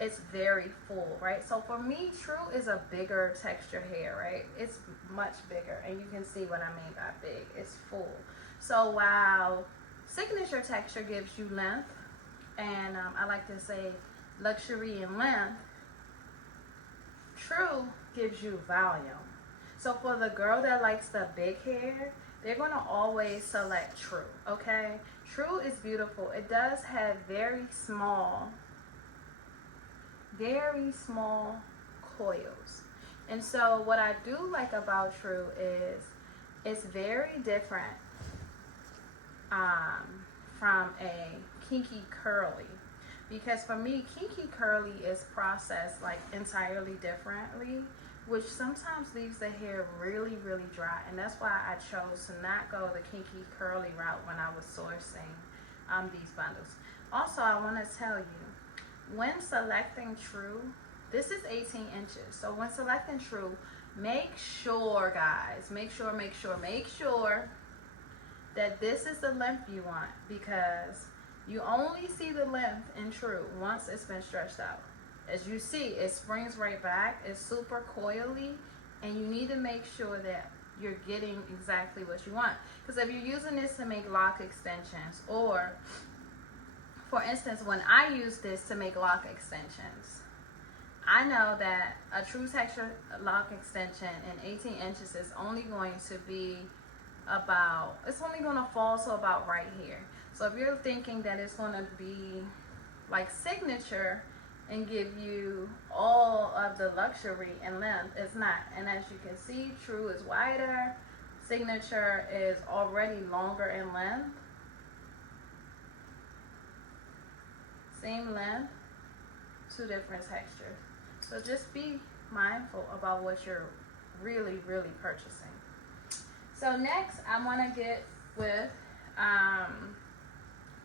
it's very full, right? So for me, True is a bigger texture hair, right? It's much bigger, and you can see what I mean by big. It's full. So while Signature texture gives you length, and I like to say luxury and length, True gives you volume. So for the girl that likes the big hair, they're going to always select True, okay? True is beautiful. It does have very small coils. And so what I do like about True is it's very different from a Kinky Curly. Because for me, Kinky Curly is processed like entirely differently, which sometimes leaves the hair really, really dry. And that's why I chose to not go the Kinky Curly route when I was sourcing these bundles. Also, I want to tell you, when selecting True, this is 18 inches. So when selecting True, make sure, guys, make sure that this is the length you want, because you only see the length in True once it's been stretched out. As you see, it springs right back. It's super coily, and you need to make sure that you're getting exactly what you want. Because if you're using this to make loc extensions, or for instance, when I use this to make loc extensions, I know that a True texture loc extension in 18 inches is only going to be about, it's only going to fall to about right here. So if you're thinking that it's going to be like Signature and give you all of the luxury and length, it's not. And as you can see, True is wider, Signature is already longer in length. Same length, two different textures. So just be mindful about what you're really, really purchasing. So next, I want to get with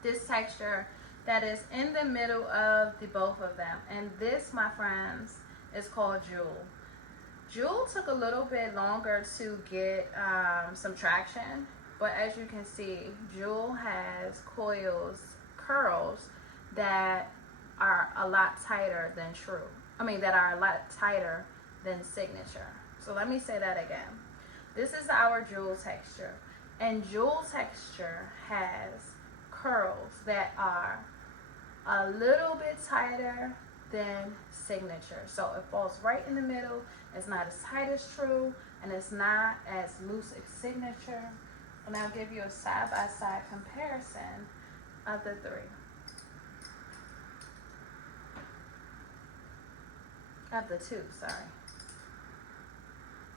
this texture that is in the middle of the both of them. And this, my friends, is called Jewel. Jewel took a little bit longer to get some traction, but as you can see, Jewel has curls that are a lot tighter than True. That are a lot tighter than Signature. So let me say that again. This is our Jewel texture, and Jewel texture has curls that are a little bit tighter than Signature. So it falls right in the middle. It's not as tight as True, and it's not as loose as Signature. And I'll give you a side-by-side comparison of the three. Of the two, sorry.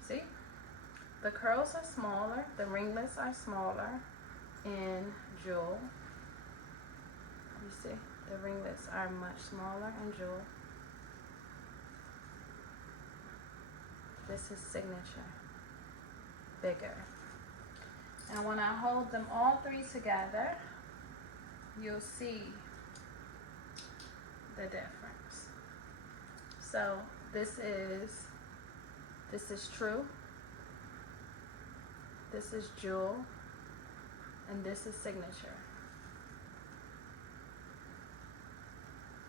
See? The curls are smaller, the ringlets are smaller in Jewel. You see, the ringlets are much smaller in Jewel. This is Signature, bigger. And when I hold them all three together, you'll see the difference. So this is True, this is Jewel, and this is Signature.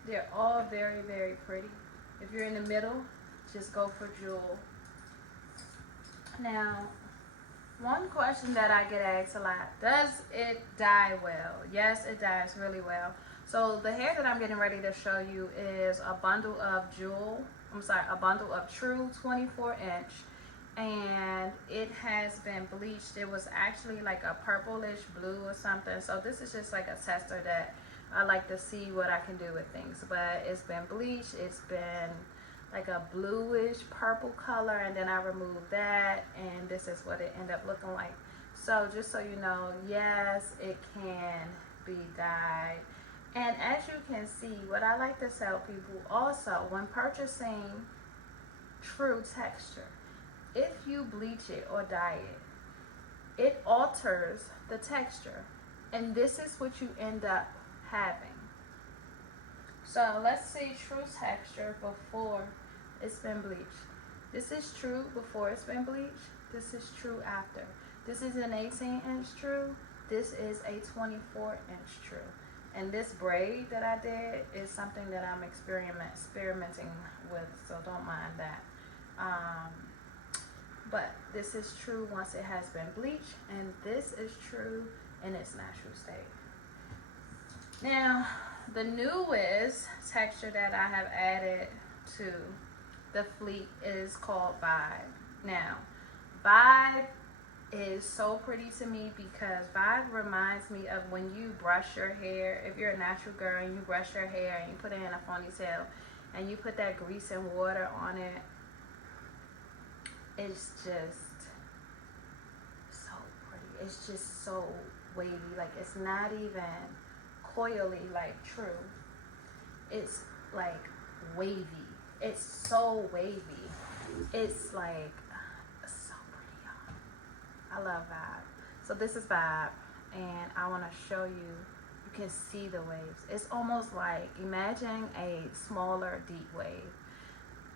They're all very, very pretty. If you're in the middle, just go for Jewel. Now, one question that I get asked a lot, does it dye well? Yes, it dyes really well. So the hair that I'm getting ready to show you is a bundle of a bundle of True 24 inch, and it has been bleached. It was actually like a purplish blue or something. So this is just like a tester that I like to see what I can do with things. But it's been bleached. It's been like a bluish purple color, and then I removed that, and this is what it ended up looking like. So just so you know, yes, it can be dyed. And as you can see, what I like to tell people also, when purchasing True texture, if you bleach it or dye it, it alters the texture. And this is what you end up having. So let's see True texture before it's been bleached. This is True before it's been bleached. This is True after. This is an 18 inch True. This is a 24 inch True. And this braid that I did is something that I'm experimenting with, so don't mind that. But this is true once it has been bleached, and this is true in its natural state. Now, the newest texture that I have added to the fleet is called Vibe. Now, Vibe is so pretty to me because Vibe reminds me of when you brush your hair. If you're a natural girl and you brush your hair and you put it in a ponytail and you put that grease and water on it, it's just so pretty. It's just so wavy. Like, it's not even coily like True. It's like wavy. It's so wavy. It's like so pretty, y'all. I love Vibe. So this is Vibe, and I want to show you. You can see the waves. It's almost like, imagine a smaller deep wave.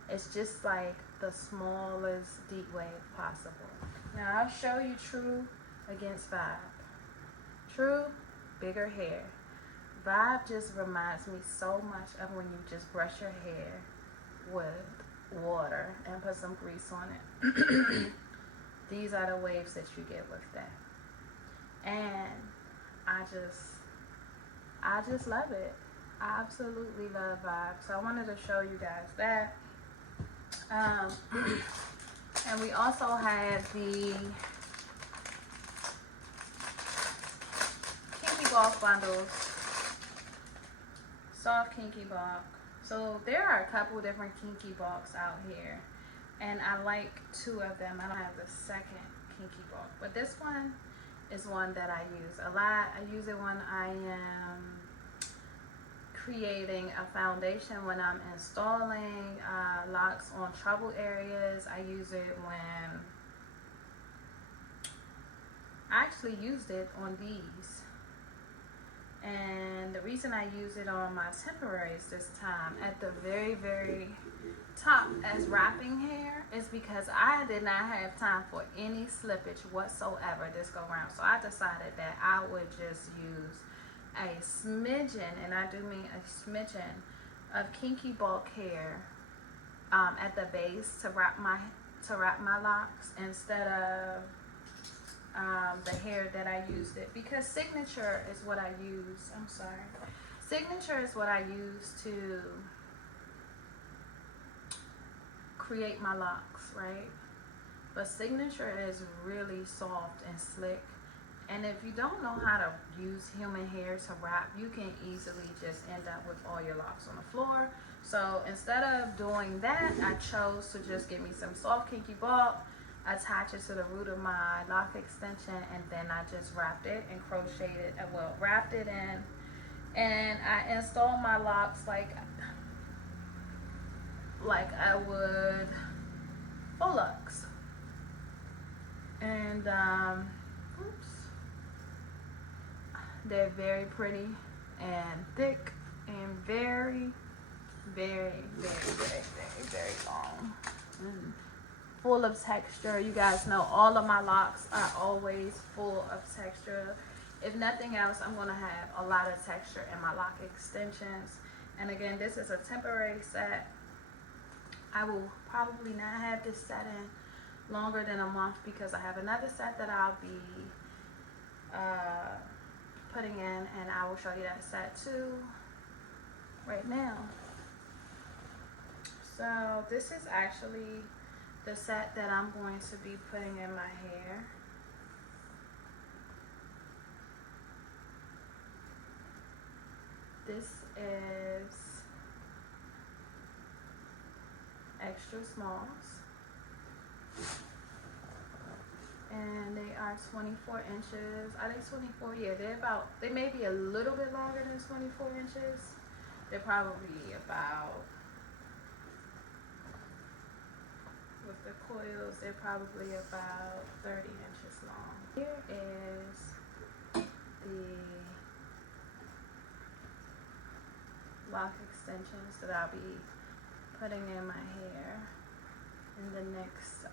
It's just like the smallest deep wave possible. Now I'll show you True against Vibe. True, bigger hair. Vibe just reminds me so much of when you just brush your hair with water and put some grease on it. These are the waves that you get with that. And I just love it. I absolutely love Vibe. So I wanted to show you guys that. And we also have the Kinky Box bundles. Soft Kinky Box. So there are a couple different Kinky Box out here, and I like two of them. I don't have the second Kinky Box, but this one is one that I use a lot. I use it when I am creating a foundation, when I'm installing locks on trouble areas. I use it when I actually used it on these. And the reason I use it on my temporaries this time at the very, very top as wrapping hair is because I did not have time for any slippage whatsoever this go round. So I decided that I would just use a smidgen, and I do mean a smidgen, of Kinky Box hair at the base to wrap my locks instead of the hair that I used it, because Signature is what I use. Signature is what I use to create my locks, right? But Signature is really soft and slick. And if you don't know how to use human hair to wrap, you can easily just end up with all your locks on the floor. So instead of doing that, I chose to just get me some soft Kinky Box, attach it to the root of my Loc Extension, and then I just wrapped it and crocheted it. Wrapped it in, and I installed my locks like I would for Locs. And they're very pretty and thick and very, very, very, very, very, very long. Full of texture. You guys know all of my locks are always full of texture. If nothing else, I'm going to have a lot of texture in my Loc Extensions. And again, this is a temporary set. I will probably not have this set in longer than a month because I have another set that I'll be putting in, and I will show you that set too right now. So this is actually the set that I'm going to be putting in my hair. This is extra smalls, and they are 24 inches. Are they 24? Yeah, they may be a little bit longer than 24 inches. They're probably about, with the coils, they're probably about 30 inches long. Here is the Loc Extensions that I'll be putting in my hair in the next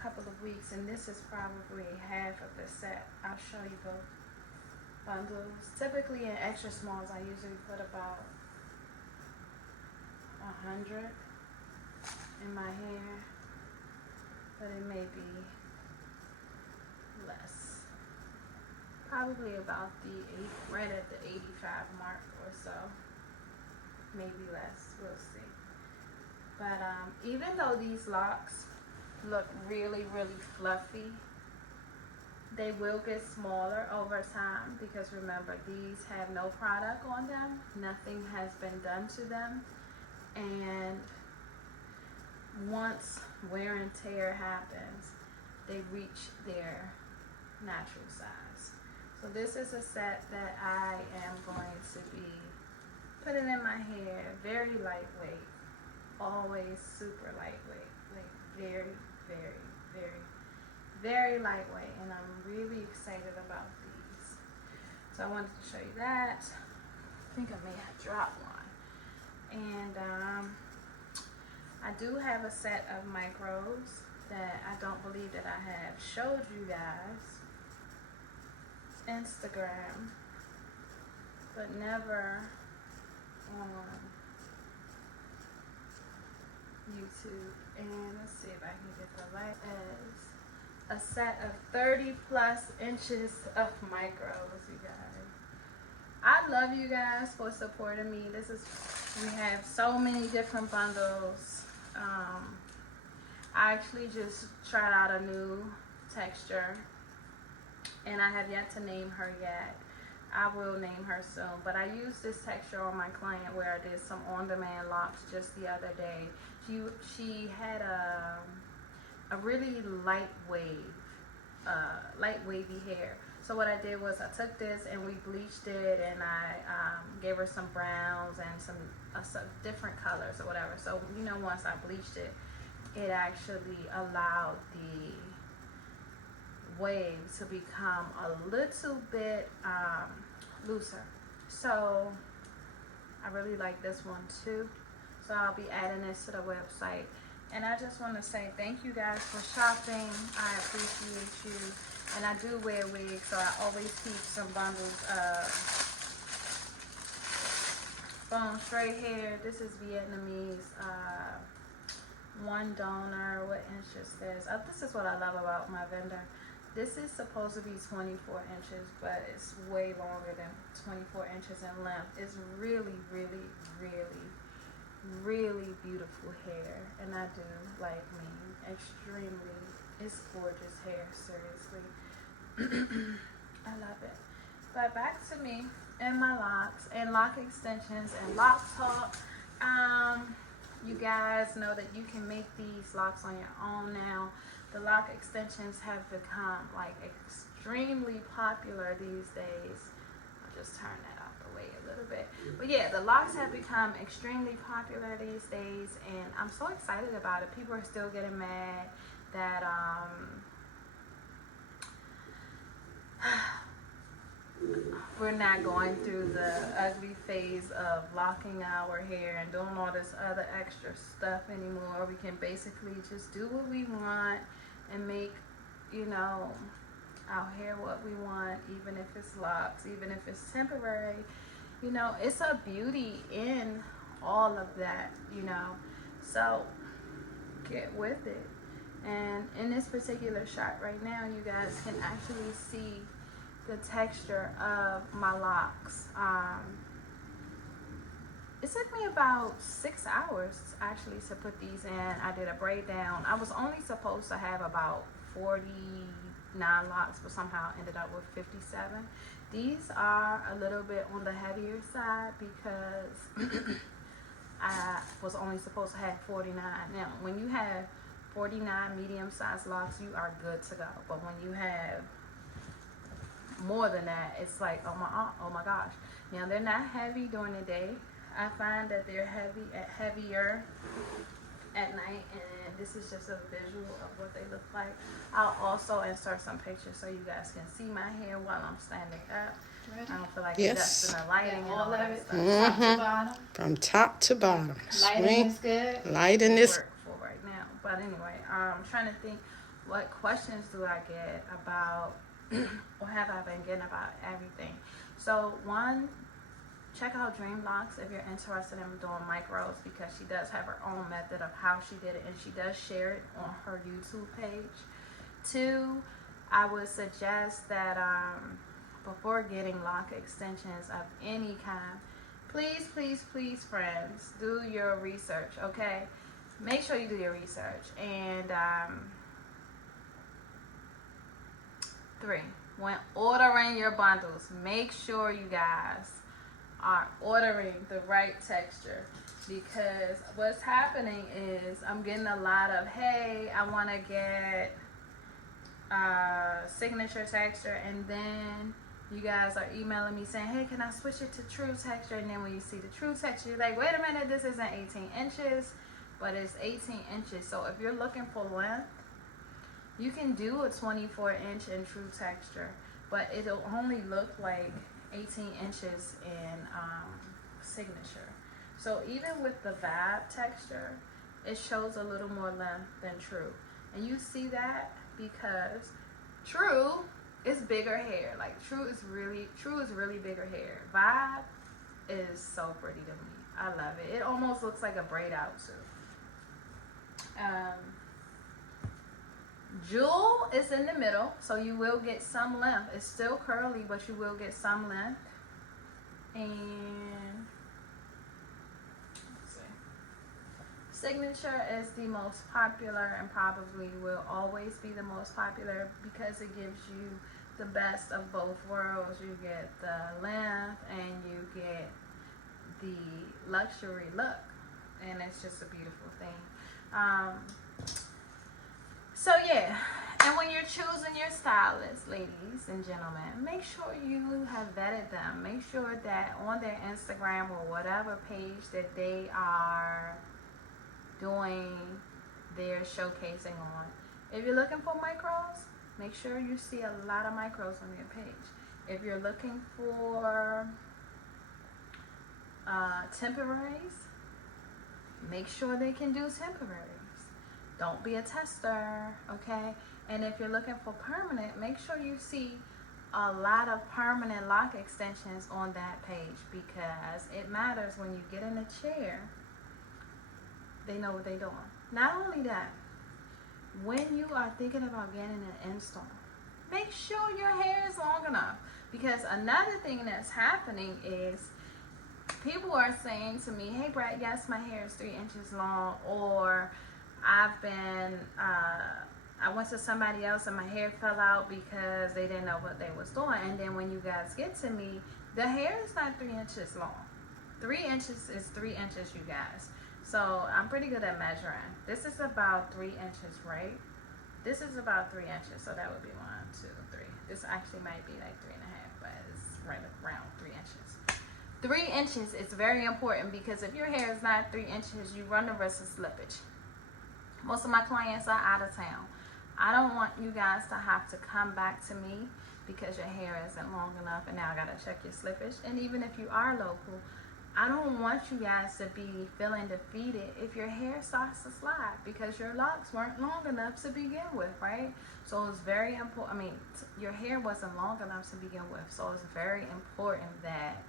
couple of weeks, and this is probably half of the set. I'll show you both. bundles. Typically in extra smalls, I usually put about 100 in my hair, but it may be less. Probably about right at the 85 mark or so. Maybe less, we'll see. But even though these locks look really, really fluffy, they will get smaller over time because remember, these have no product on them. Nothing has been done to them. And once wear and tear happens, they reach their natural size. So this is a set that I am going to be putting in my hair. Very lightweight, always super lightweight, like very, very, very, very lightweight, and I'm really excited about these. So I wanted to show you that. I think I may have dropped one. And I do have a set of micros that I don't believe that I have showed you guys. Instagram, but never on YouTube. And let's see if I can get the light as a set of 30 plus inches of micros, you guys. I love you guys for supporting me. We have so many different bundles. I actually just tried out a new texture, and I have yet to name her yet. I will name her soon, but I used this texture on my client where I did some on-demand locks just the other day. She had a really light wavy hair. So what I did was I took this and we bleached it, and I gave her some browns and some different colors or whatever. So once I bleached it, it actually allowed the wave to become a little bit looser. So I really like this one too. So I'll be adding this to the website. And I just want to say thank you guys for shopping. I appreciate you. And I do wear wigs, so I always keep some bundles of bone straight hair. This is Vietnamese. One donor. What inch is this? This is what I love about my vendor. This is supposed to be 24 inches, but it's way longer than 24 inches in length. It's really, really, really, really beautiful hair, and I do like me extremely. It's gorgeous hair, seriously. I love it. But back to me and my locks and Loc Extensions and Loc Talk. You guys know that you can make these locks on your own now. The Loc Extensions have become like extremely popular these days. I'll just turn that out the way a little bit. But yeah, the locks have become extremely popular these days, and I'm so excited about it. People are still getting mad that we're not going through the ugly phase of locking our hair and doing all this other extra stuff anymore. We can basically just do what we want and make, our hair what we want, even if it's locks, even if it's temporary. It's a beauty in all of that, So get with it. And in this particular shot right now, you guys can actually see the texture of my locks. It took me about 6 hours actually to put these in. I did a braid down. I was only supposed to have about 49 locks, but somehow ended up with 57. These are a little bit on the heavier side because I was only supposed to have 49. Now, when you have 49 medium-sized locks, you are good to go. But when you have more than that, it's like, oh my gosh. Now, they're not heavy during the day. I find that they're heavier at night, and this is just a visual of what they look like. I'll also insert some pictures so you guys can see my hair while I'm standing up. I don't feel like adjusting the lighting and all that stuff. Top to bottom. From top to bottom. Lighting is good. Lighting is work for right now. But anyway, I'm trying to think, what questions do I get about or have I been getting about everything? So one, check out Dream Locs if you're interested in doing micros, because she does have her own method of how she did it, and she does share it on her YouTube page. Two, I would suggest that before getting loc extensions of any kind, please, please, please, friends, do your research, okay? Make sure you do your research. And three, when ordering your bundles, make sure you guys are ordering the right texture, because what's happening is I'm getting a lot of, hey, I want to get signature texture, and then you guys are emailing me saying, hey, can I switch it to true texture? And then when you see the true texture, you're like, wait a minute, this isn't 18 inches, but it's 18 inches. So if you're looking for length, you can do a 24-inch in true texture, but it'll only look like 18 inches in signature. So even with the vibe texture, it shows a little more length than true. And you see that because true is bigger hair. Like true is really bigger hair. Vibe is so pretty to me. I love it. It almost looks like a braid out too. Jewel is in the middle, so you will get some length. It's still curly, but you will get some length. And let's see. Signature is the most popular and probably will always be the most popular because it gives you the best of both worlds. You get the length and you get the luxury look, and it's just a beautiful thing. So yeah, and when you're choosing your stylist, ladies and gentlemen, make sure you have vetted them. Make sure that on their Instagram or whatever page that they are doing their showcasing on. If you're looking for micros, make sure you see a lot of micros on your page. If you're looking for temporaries, make sure they can do temporaries. Don't be a tester, okay? And if you're looking for permanent, make sure you see a lot of permanent loc extensions on that page, because it matters when you get in a chair. They know what they're doing. Not only that, when you are thinking about getting an install, make sure your hair is long enough, because another thing that's happening is people are saying to me, hey Brad, yes, my hair is 3 inches long, or I've been, I went to somebody else and my hair fell out because they didn't know what they was doing. And then when you guys get to me, the hair is not 3 inches long. 3 inches is 3 inches, you guys. So I'm pretty good at measuring. This is about 3 inches, right? This is about 3 inches, so that would be 1, 2, 3. This actually might be like 3.5, but it's right around 3 inches. 3 inches is very important, because if your hair is not 3 inches, you run the risk of slippage. Most of my clients are out of town. I don't want you guys to have to come back to me because your hair isn't long enough and now I gotta check your slippage. And even if you are local, I don't want you guys to be feeling defeated if your hair starts to slide because your locks weren't long enough to begin with, right? So it's very important. I mean, your hair wasn't long enough to begin with. So it's very important that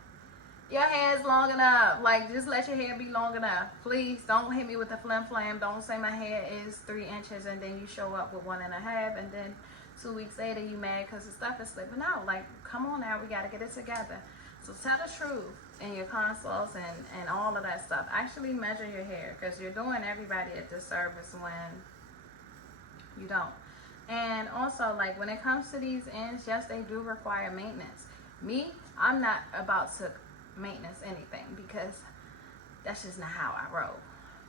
your hair is long enough. Like, just let your hair be long enough. Please don't hit me with the flim flam. Don't say my hair is 3 inches and then you show up with 1.5, and then 2 weeks later you mad because the stuff is slipping out. Like, come on now, we got to get it together. So tell the truth in your consults and all of that stuff. Actually measure your hair, because you're doing everybody a disservice when you don't. And also, like, when it comes to these ends, yes, they do require maintenance. Me, I'm not about to maintenance anything, because that's just not how I roll.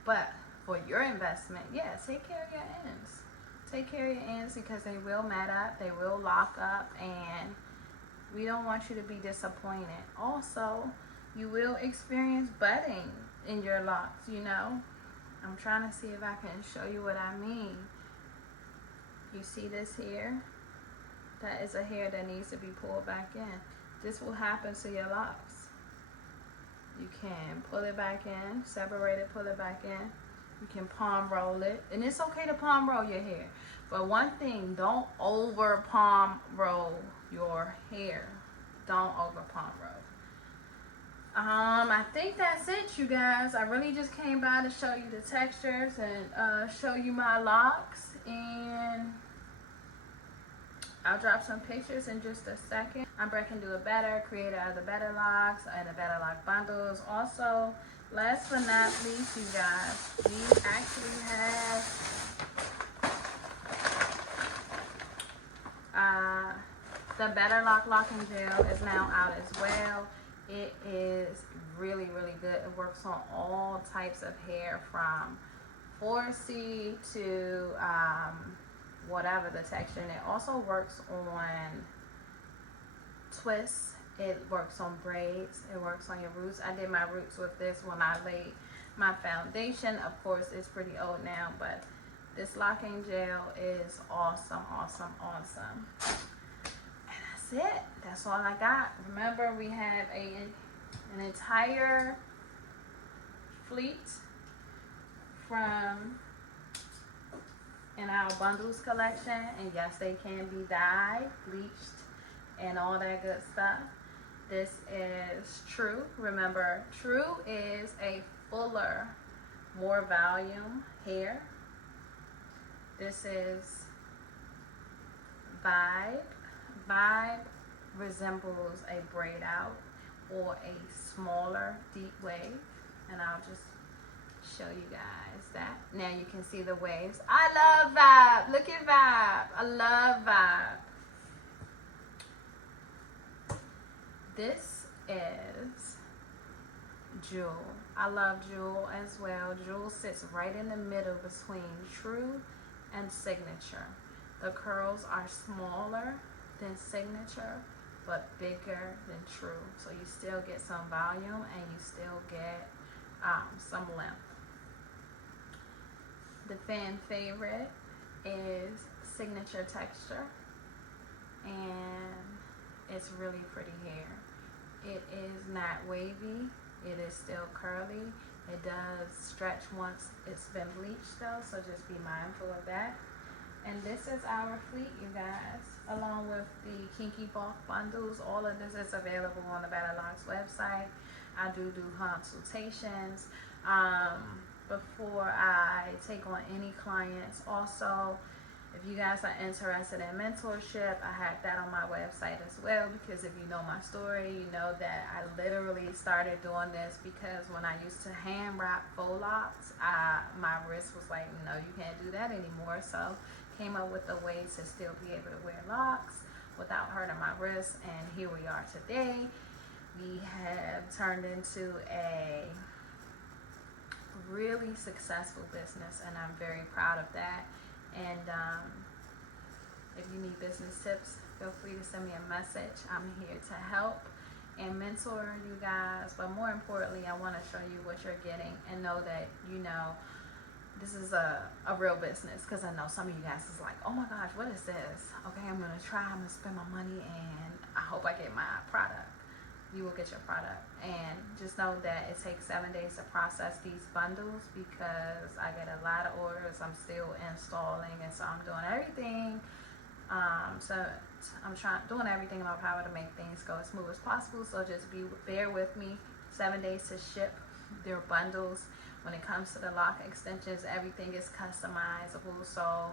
But for your investment, yeah, take care of your ends. Take care of your ends, because they will mat up, they will lock up, and we don't want you to be disappointed. Also, you will experience budding in your locks, you know. I'm trying to see if I can show you what I mean. You see this here? That is a hair that needs to be pulled back in. This will happen to your locks. You can pull it back in, separate it, pull it back in. You can palm roll it. And it's okay to palm roll your hair. But one thing, don't over palm roll your hair. Don't over palm roll. I think that's it, you guys. I really just came by to show you the textures and show you my locks, and I'll drop some pictures in just a second. I'm Brecken Do It Better, creator of the Better Locs and the Better Loc bundles. Also, last but not least, you guys, we actually have the Better Loc locking gel is now out as well. It is really, really good. It works on all types of hair, from 4C to whatever the texture. And it also works on twists. It works on braids. It works on your roots. I did my roots with this when I laid my foundation. Of course, it's pretty old now, but this locking gel is awesome, awesome, awesome. And that's it. That's all I got. Remember, we have an entire fleet from in our bundles collection, and yes, they can be dyed, bleached, and all that good stuff. This is True. Remember, True is a fuller, more volume hair. This is Vibe. Vibe resembles a braid out or a smaller deep wave, and I'll just show you guys that. Now you can see the waves. I love Vibe. Look at Vibe. I love Vibe. This is Jewel. I love Jewel as well. Jewel sits right in the middle between True and Signature. The curls are smaller than Signature, but bigger than True. So you still get some volume and you still get some length. The fan favorite is Signature texture, and it's really pretty hair. It is not wavy. It is still curly. It does stretch once it's been bleached though, so just be mindful of that. And this is our fleet, you guys, along with the Kinky Box bundles. All of this is available on the Better Locs website. I do consultations before I take on any clients. Also, if you guys are interested in mentorship, I have that on my website as well, because if you know my story, you know that I literally started doing this because when I used to hand wrap faux locks, my wrist was like, no, you can't do that anymore. So came up with a way to still be able to wear locks without hurting my wrist, and here we are today. We have turned into a really successful business, and I'm very proud of that. And if you need business tips, feel free to send me a message. I'm here to help and mentor you guys, but more importantly, I want to show you what you're getting and know that you know this is a real business, because I know some of you guys is like, oh my gosh, what is this? Okay, I'm gonna try, I'm gonna spend my money, and I hope I get my product. You will get your product. And just know that it takes 7 days to process these bundles, because I get a lot of orders. I'm still installing, and so I'm doing everything. Doing everything in my power to make things go as smooth as possible. So just bear with me. 7 days to ship their bundles. When it comes to the Loc Extensions, everything is customizable. So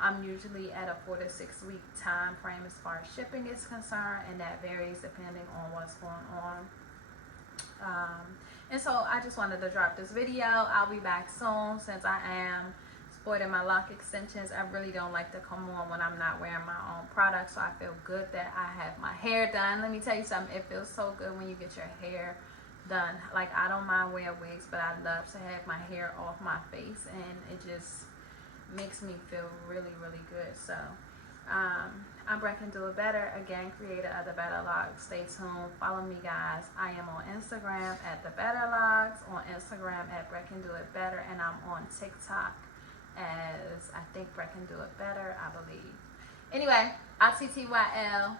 I'm usually at a 4 to 6 week time frame as far as shipping is concerned, and that varies depending on what's going on. And so I just wanted to drop this video. I'll be back soon, since I am sporting my Loc Extensions. I really don't like to come on when I'm not wearing my own product, so I feel good that I have my hair done. Let me tell you something, it feels so good when you get your hair done. Like, I don't mind wearing wigs, but I love to have my hair off my face, and it just makes me feel really, really good. So I'm Brecken Do It Better, again, creator of the Better Locs. Stay tuned, follow me, guys. I am on Instagram at the Better Locs, on Instagram at Brecken Do It Better, and I'm on TikTok as I think Brecken Do It Better, I believe. Anyway, ITTYL.